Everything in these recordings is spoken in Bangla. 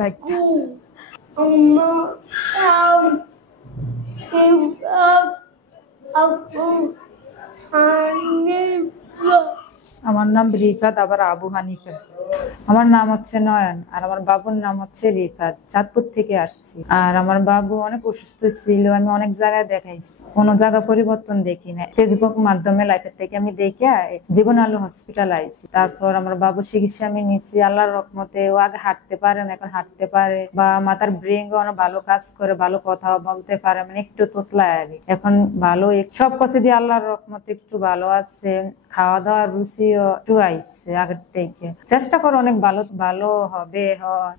like আমার নাম রিফাত, আবার আবু হানিফা। আমার নাম হচ্ছে নয়ন, আর আমার বাবুর নাম হচ্ছে রিফাত। চাঁদপুর থেকে আসছি। আর আমার বাবু অনেক অসুস্থ ছিল, আমি অনেক জায়গায় দেখাইছি, কোনো জায়গা পরিবর্তন দেখি না। ফেসবুক মাধ্যমে লাইফের থেকে আমি দেখে জীবন আলো হসপিটাল আইছি। তারপর আমার বাবুর চিকিৎসা আমি নিচ্ছি আল্লাহর রহমতে। ও আগে হাঁটতে পারে না, এখন হাঁটতে পারে, বা মাথার ব্রেন অনেক ভালো কাজ করে, ভালো কথা বলতে পারে, মানে একটু তোতলায় আর এখন ভালো। সব কিছু দিয়ে আল্লাহর রহমতে একটু ভালো আছে। খাওয়া দাওয়ার রুচিও একটু আইছে আগের থেকে। চেষ্টা করে অনেক ভালো ভালো হবে।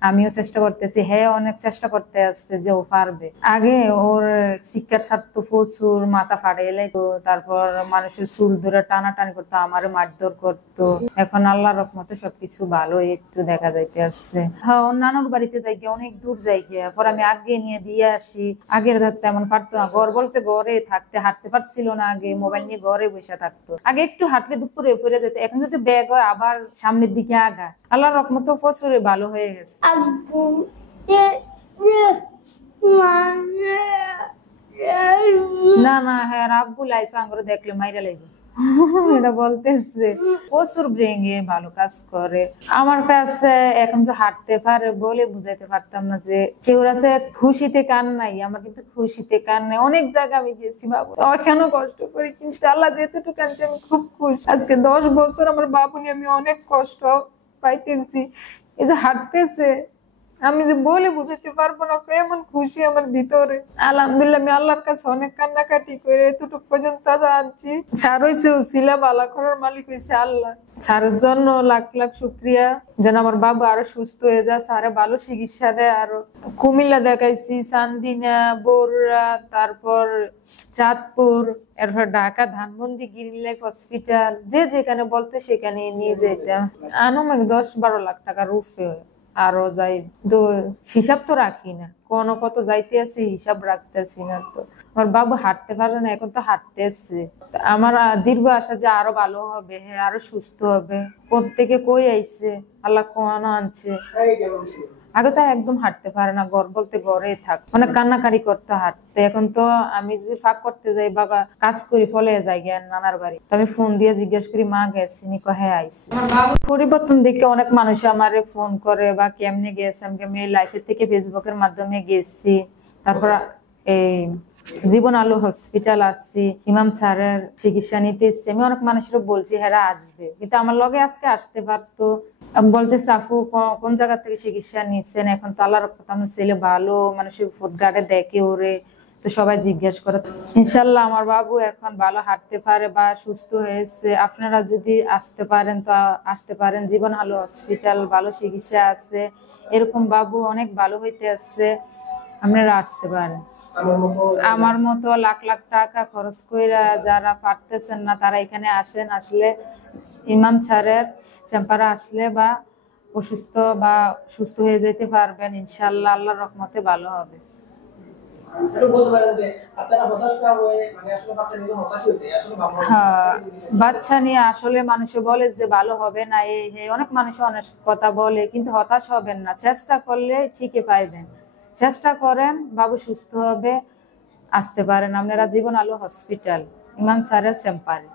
আমিও চেষ্টা করতেছি, হ্যাঁ অনেক চেষ্টা করতে আসছে যে ও পারবে। আগে ওর শিক্ষার ছাত্র প্রচুর মাথা ফাটাইলে তো, তারপর মানুষের চুল ধরে টানাটানি করতো, আমারও মারধর করতো। এখন আল্লাহর রহমতে সবকিছু ভালো একটু দেখা যাইতে আসছে। হ্যাঁ, ওর নানুর বাড়িতে যাই গিয়ে, অনেক দূর যাই গিয়ে, পর আমি আগে নিয়ে দিয়ে আসি। আগের থাকতে এমন পারতো না, ঘর বলতে ঘরে থাকতে হাঁটতে পারছিল না। আগে মোবাইল নিয়ে ঘরে বসে থাকতো, আগে একটু হাঁটলে দুপুরে পড়ে যেত। এখন যদি ব্যাগ হয় আবার সামনের দিকে আগা। আল্লাহর রহমতে প্রচুর ভালো হয়ে গেছে। না না, হ্যাঁ আব্বু লাইফে আঙ্গুর দেখলে মাইরা লাগবে এটা বলতেছে। প্রচুর ব্রেনে ভালো কাজ করে। আমার কাছে এখন যে হাঁটতে পারে বলে বুঝাইতে পারতাম না যে কেউ আছে খুশিতে কান নাই। আমার কিন্তু খুশিতে কান নাই। অনেক জায়গা আমি গেছি বাবু, কেন কষ্ট করি, কিন্তু আল্লাহ যেহেতু কানছে আমি খুব খুশি। আজকে 10 বছর আমার বাবু নিয়ে আমি অনেক কষ্ট পাইতেছি। এই যে হাঁটতেছে, আমি যে বলে বুঝাতে পারবো না এমন খুশি আমার ভিতরে। আলহামদুলিল্লাহ, আমি আল্লাহর কাছে অনেক কান্নাকাটি করে এতটুকু পর্যন্ত আনছি। স্যার হয়েছে উসিলা, বালা করার মালিক হয়েছে আল্লাহ। স্যারের জন্য লাখ লাখ শুক্রিয়া, যেন আমার বাবা আরো সুস্থ হয়ে যায়, স্যারে ভালো চিকিৎসা দেয়। আরো কুমিল্লা দেখাইছি, চান্দিনা, বরুড়া, তারপর চাঁদপুর, এরপর Dhaka, Dhanmondi, green life hospital, যে যেখানে বলতে সেখানে নিয়ে যেতাম। আনুমানিক 10-12 লাখ টাকার রূপে আরো যাই। তো হিসাব তো রাখি না, কত যাইতে আছে হিসাব রাখতেছি না। তো আমার বাবু হাঁটতে পারে না, এখন তো হাঁটতেছে। আমার দীর্ঘ আশা যে আরো ভালো হবে, হ্যাঁ আরো সুস্থ হবে। কোত্থেকে কই আইছে, আল্লাহ কোন আনছে। আগে তো একদম হাঁটতে পারে না, ঘর বলতে ঘরে থাক, মানে কান্নাকারি করতে হাঁটতে। এখন তো আমি যে ফাঁক করতে যাই বা কাজ করি ফলে যাই জ্ঞান নানার বাড়ি, তো আমি ফোন দিয়ে জিজ্ঞেস করি মা গেছি নি, হ্যাঁ আইসি। আমার বাবুর পরিবর্তন দেখে অনেক মানুষ আমারে ফোন করে বা কেমনে গেছে। আমি লাইফের থেকে ফেসবুকের মাধ্যমে গেছি। তারপর এই জীবন আলো হসপিটাল আসছি, ইমাম স্যারের চিকিৎসা নিতে এসছি। আমি অনেক মানুষের বলছি হেরা আসবে, কিন্তু আমার লগে আজকে আসতে পারতো। বলতেছে আপু কোন জায়গা থেকে চিকিৎসা নিচ্ছেন? এখন তো আল্লাহর কথা আমার ছেলে ভালো, মানুষের ফুটগার্ডে দেখে ওরে, তো সবাই জিজ্ঞেস করে। ইনশাল্লাহ আমার বাবু এখন ভালো হাঁটতে পারে বা সুস্থ হয়েছে। আপনারা যদি আসতে পারেন তো আসতে পারেন, জীবন আলো হসপিটাল ভালো চিকিৎসা আছে। এরকম বাবু অনেক ভালো হইতে আসছে, আপনারা আসতে পারেন। আমার মতো লাখ লাখ টাকা খরচ কইরা যারা পারতেছেন না তারা এখানে আসেন। আসলে ইমাম স্যারের চেম্বারে আসলে বা অসুস্থ বা সুস্থ হয়ে যেতে পারবেন ইনশাআল্লাহ। আল্লাহর রহমতে ভালো হবে। বাচ্চা নিয়ে আসলে মানুষে বলে যে ভালো হবে না, এই অনেক মানুষ অনেক কথা বলে, কিন্তু হতাশ হবেন না, চেষ্টা করলে ঠিকই পাইবেন। চেষ্টা করেন, বাবু সুস্থ হবে। আসতে পারেন আপনারা জীবন আলো হসপিটাল, ইমাম স্যারের চেম্বারে।